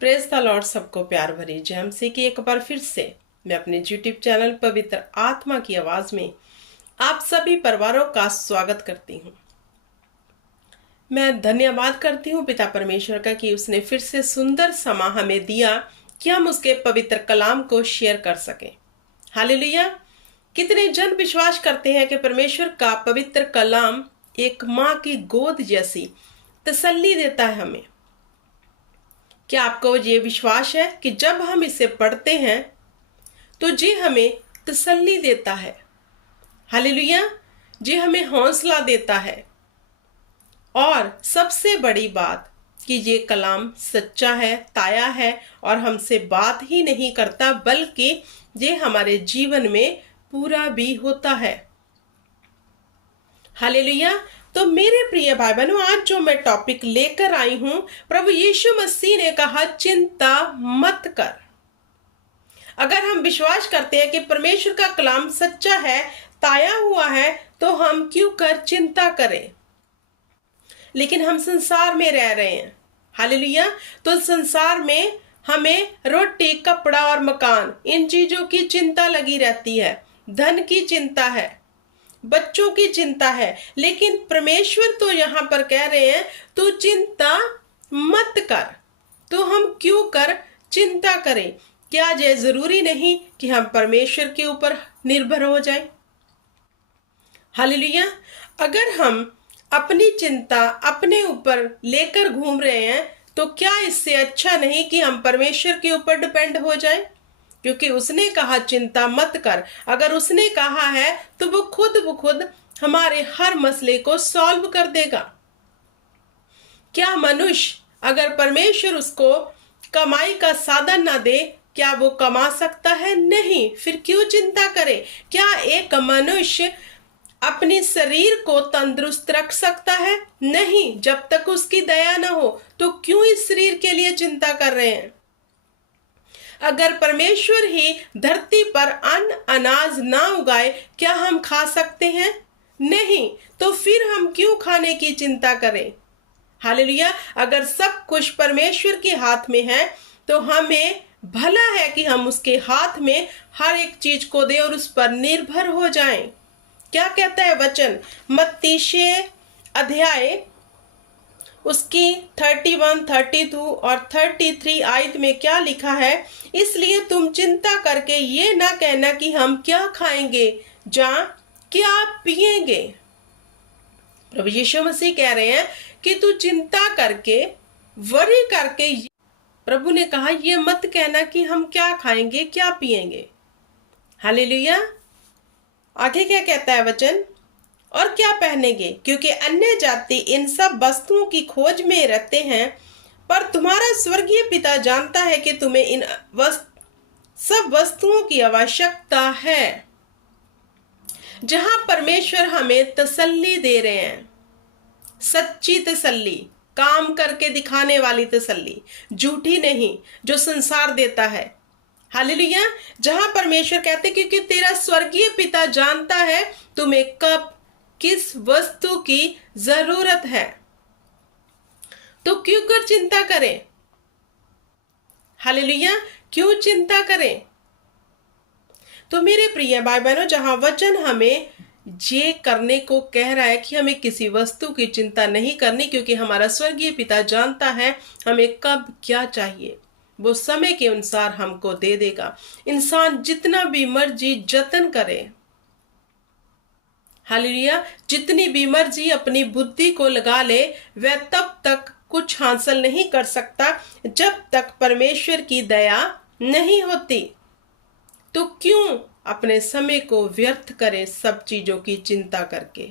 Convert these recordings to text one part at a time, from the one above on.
Praise the Lord. सबको प्यार भरी जय मसीह की एक बार फिर से मैं अपने यूट्यूब चैनल पवित्र आत्मा की आवाज में आप सभी परिवारों का स्वागत करती हूँ। मैं धन्यवाद करती हूँ पिता परमेश्वर का कि उसने फिर से सुंदर समा हमें दिया कि हम उसके पवित्र कलाम को शेयर कर सके। हालेलुया। कितने जन विश्वास करते हैं कि परमेश्वर का पवित्र कलाम एक माँ की गोद जैसी तसल्ली देता है हमें। क्या आपको ये विश्वास है कि जब हम इसे पढ़ते हैं तो ये हमें तसल्ली देता है। हालेलुया। ये हमें हौसला देता है और सबसे बड़ी बात कि ये कलाम सच्चा है, ताया है और हमसे बात ही नहीं करता बल्कि ये हमारे जीवन में पूरा भी होता है। हालेलुया। तो मेरे प्रिय भाई बहनों, आज जो मैं टॉपिक लेकर आई हूं, प्रभु यीशु मसीह ने कहा चिंता मत कर। अगर हम विश्वास करते हैं कि परमेश्वर का कलाम सच्चा है, ताया हुआ है, तो हम क्यों कर चिंता करें। लेकिन हम संसार में रह रहे हैं। हालेलुया। तो संसार में हमें रोटी, कपड़ा और मकान, इन चीजों की चिंता लगी रहती है। धन की चिंता है, बच्चों की चिंता है। लेकिन परमेश्वर तो यहाँ पर कह रहे हैं तू चिंता मत कर। तो हम क्यों कर चिंता करें। क्या ये जरूरी नहीं कि हम परमेश्वर के ऊपर निर्भर हो जाएं। हालेलुया। अगर हम अपनी चिंता अपने ऊपर लेकर घूम रहे हैं तो क्या इससे अच्छा नहीं कि हम परमेश्वर के ऊपर डिपेंड हो जाएं। क्योंकि उसने कहा चिंता मत कर। अगर उसने कहा है तो वो खुद हमारे हर मसले को सॉल्व कर देगा। क्या मनुष्य अगर परमेश्वर उसको कमाई का साधन ना दे, क्या वो कमा सकता है? नहीं। फिर क्यों चिंता करे। क्या एक मनुष्य अपने शरीर को तंदुरुस्त रख सकता है? नहीं। जब तक उसकी दया ना हो तो क्यों इस शरीर के लिए चिंता कर रहे हैं। अगर परमेश्वर ही धरती पर अन्न अनाज ना उगाए, क्या हम खा सकते हैं? नहीं। तो फिर हम क्यों खाने की चिंता करें। हालेलुया। अगर सब कुछ परमेश्वर के हाथ में है तो हमें भला है कि हम उसके हाथ में हर एक चीज को दे और उस पर निर्भर हो जाएं। क्या कहता है वचन? मत्ती 6 अध्याय उसकी 31, 32 और 33 आयत में क्या लिखा है? इसलिए तुम चिंता करके ये ना कहना कि हम क्या खाएंगे या क्या पिएंगे। प्रभु यीशु मसीह कह रहे हैं कि तू चिंता करके, वरी करके, प्रभु ने कहा ये मत कहना कि हम क्या खाएंगे, क्या पिएंगे। हालेलुया। आगे क्या कहता है वचन? और क्या पहनेंगे, क्योंकि अन्य जाति इन सब वस्तुओं की खोज में रहते हैं, पर तुम्हारा स्वर्गीय पिता जानता है कि तुम्हें इन सब वस्तुओं की आवश्यकता है। जहां परमेश्वर हमें तसल्ली दे रहे हैं, सच्ची तसल्ली, काम करके दिखाने वाली तसल्ली, झूठी नहीं जो संसार देता है। हालेलुया। जहां परमेश्वर कहते क्योंकि तेरा स्वर्गीय पिता जानता है तुम्हें कब किस वस्तु की जरूरत है, तो क्यों कर चिंता करें। हालेलुया। क्यों चिंता करें। तो मेरे प्रिय भाई बहनों, जहां वचन हमें ये करने को कह रहा है कि हमें किसी वस्तु की चिंता नहीं करनी, क्योंकि हमारा स्वर्गीय पिता जानता है हमें कब क्या चाहिए, वो समय के अनुसार हमको दे देगा। इंसान जितना भी मर्जी जतन करे, हालेलुया, जितनी भी मर्जी अपनी बुद्धि को लगा ले, वह तब तक कुछ हासिल नहीं कर सकता जब तक परमेश्वर की दया नहीं होती। तो क्यों अपने समय को व्यर्थ करें सब चीजों की चिंता करके।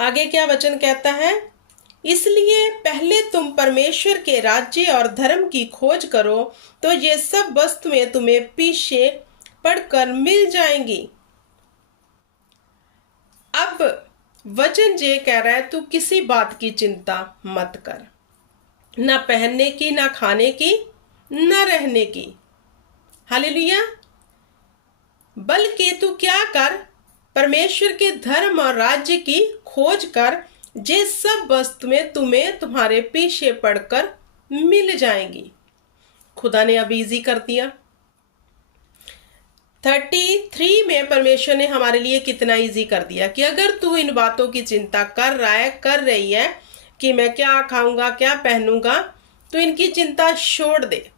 आगे क्या वचन कहता है? इसलिए पहले तुम परमेश्वर के राज्य और धर्म की खोज करो तो ये सब वस्तुएं तुम्हें पीछे पड़कर मिल जाएंगी। अब वचन ये कह रहा है तू किसी बात की चिंता मत कर, ना पहनने की, ना खाने की, ना रहने की। हालेलुया। बल्कि तू क्या कर, परमेश्वर के धर्म और राज्य की खोज कर, ये सब वस्तुएं तुम्हें तुम्हारे पीछे पड़कर मिल जाएंगी। खुदा ने अब इजी कर दिया। 33 में परमेश्वर ने हमारे लिए कितना इजी कर दिया कि अगर तू इन बातों की चिंता कर रहा है, कर रही है कि मैं क्या खाऊंगा, क्या पहनूंगा, तो इनकी चिंता छोड़ दे,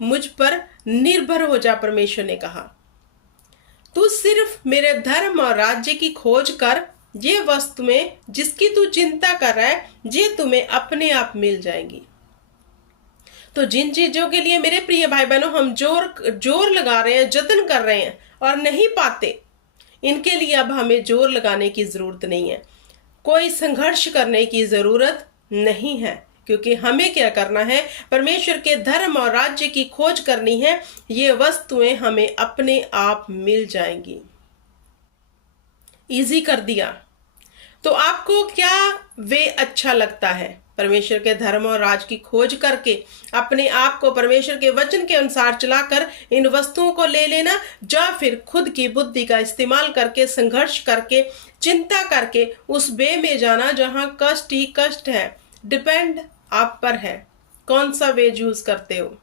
मुझ पर निर्भर हो जा। परमेश्वर ने कहा तू सिर्फ मेरे धर्म और राज्य की खोज कर, ये वस्तुएं जिसकी तू चिंता कर रहा है ये तुम्हें अपने आप मिल जाएंगी। तो जिन चीजों के लिए मेरे प्रिय भाई बहनों हम जोर लगा रहे हैं, जतन कर रहे हैं और नहीं पाते, इनके लिए अब हमें जोर लगाने की जरूरत नहीं है, कोई संघर्ष करने की जरूरत नहीं है, क्योंकि हमें क्या करना है, परमेश्वर के धर्म और राज्य की खोज करनी है। ये वस्तुएं हमें अपने आप मिल जाएंगी। इजी कर दिया। तो आपको क्या वे अच्छा लगता है? परमेश्वर के धर्म और राज की खोज करके अपने आप को परमेश्वर के वचन के अनुसार चलाकर इन वस्तुओं को ले लेना, या फिर खुद की बुद्धि का इस्तेमाल करके, संघर्ष करके, चिंता करके उस वे में जाना जहां कष्ट ही कष्ट है? डिपेंड आप पर है, कौन सा वे यूज करते हो।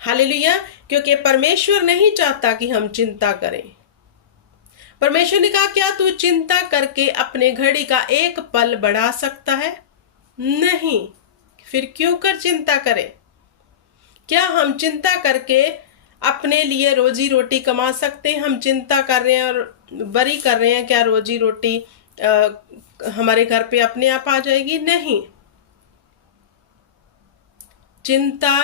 हालेलुया। क्योंकि परमेश्वर नहीं चाहता कि हम चिंता करें। परमेश्वर ने कहा क्या तू चिंता करके अपने घड़ी का एक पल बढ़ा सकता है? नहीं। फिर क्यों कर चिंता करें? क्या हम चिंता करके अपने लिए रोजी रोटी कमा सकते हैं? हम चिंता कर रहे हैं और वरी कर रहे हैं, क्या रोजी रोटी हमारे घर पे अपने आप आ जाएगी? नहीं। चिंता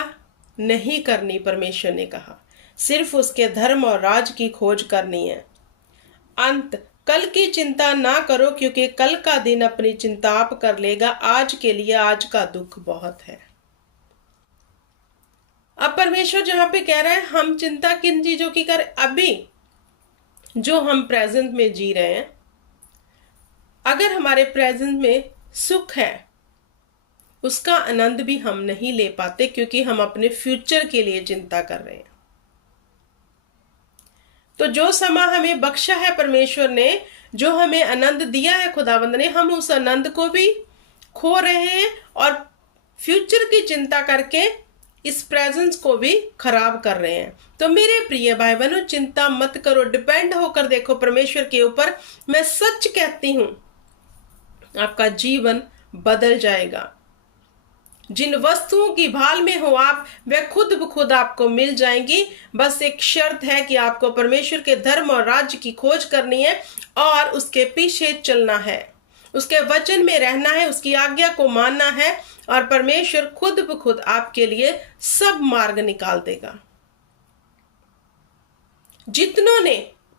नहीं करनी, परमेश्वर ने कहा सिर्फ उसके धर्म और राज की खोज करनी है। अंत, कल की चिंता ना करो, क्योंकि कल का दिन अपनी चिंता आप कर लेगा। आज के लिए आज का दुख बहुत है। अब परमेश्वर जहां पे कह रहा है हम चिंता किन चीजों की करें? अभी जो हम प्रेजेंट में जी रहे हैं, अगर हमारे प्रेजेंट में सुख है, उसका आनंद भी हम नहीं ले पाते, क्योंकि हम अपने फ्यूचर के लिए चिंता कर रहे हैं। तो जो समा हमें बख्शा है परमेश्वर ने, जो हमें आनंद दिया है खुदावंद ने, हम उस आनंद को भी खो रहे हैं और फ्यूचर की चिंता करके इस प्रेजेंस को भी खराब कर रहे हैं। तो मेरे प्रिय भाई बहनों, चिंता मत करो, डिपेंड होकर देखो परमेश्वर के ऊपर। मैं सच कहती हूं, आपका जीवन बदल जाएगा। जिन वस्तुओं की भाल में हो आप, वे खुद ब खुद आपको मिल जाएंगी। बस एक शर्त है कि आपको परमेश्वर के धर्म और राज्य की खोज करनी है और उसके पीछे चलना है, उसके वचन में रहना है, उसकी आज्ञा को मानना है, और परमेश्वर खुद ब खुद आपके लिए सब मार्ग निकाल देगा। जितनों ने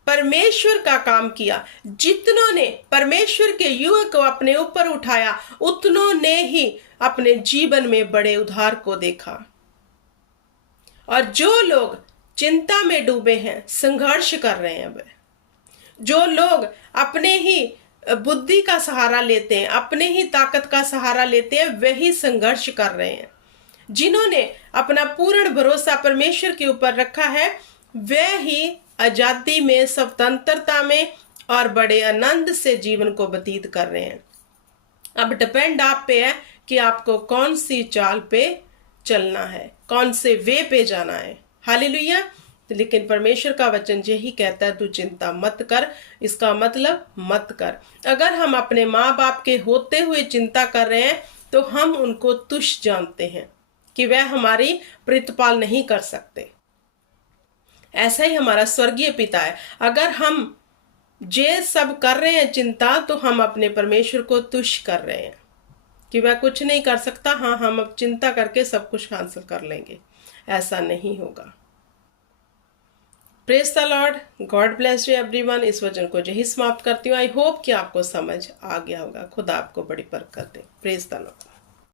परमेश्वर का काम किया, जितनों ने परमेश्वर के युग को अपने ऊपर उठाया, उतनों ने ही अपने जीवन में बड़े उद्धार को देखा। और जो लोग चिंता में डूबे हैं, संघर्ष कर रहे हैं, वे जो लोग अपने ही बुद्धि का सहारा लेते हैं, अपने ही ताकत का सहारा लेते हैं, वही संघर्ष कर रहे हैं। जिन्होंने अपना पूर्ण भरोसा परमेश्वर के ऊपर रखा है, वे ही आजादी में, स्वतंत्रता में और बड़े आनंद से जीवन को व्यतीत कर रहे हैं। अब डिपेंड आप पे है कि आपको कौन सी चाल पे चलना है, कौन से वे पे जाना है। हालेलुया। लेकिन परमेश्वर का वचन यही कहता है तू चिंता मत कर। इसका मतलब मत कर। अगर हम अपने माँ बाप के होते हुए चिंता कर रहे हैं तो हम उनको तुच्छ जानते हैं कि वह हमारी प्रतिपाल नहीं कर सकते। ऐसा ही हमारा स्वर्गीय पिता है। अगर हम ये सब कर रहे हैं चिंता, तो हम अपने परमेश्वर को तुच्छ कर रहे हैं कि वह कुछ नहीं कर सकता। हाँ, हम अब चिंता करके सब कुछ हासिल कर लेंगे, ऐसा नहीं होगा। Praise the Lord, God bless you everyone. इस वचन को यही समाप्त करती हूँ। आई होप कि आपको समझ आ गया होगा। खुदा आपको बड़ी बरकत दे। Praise the Lord.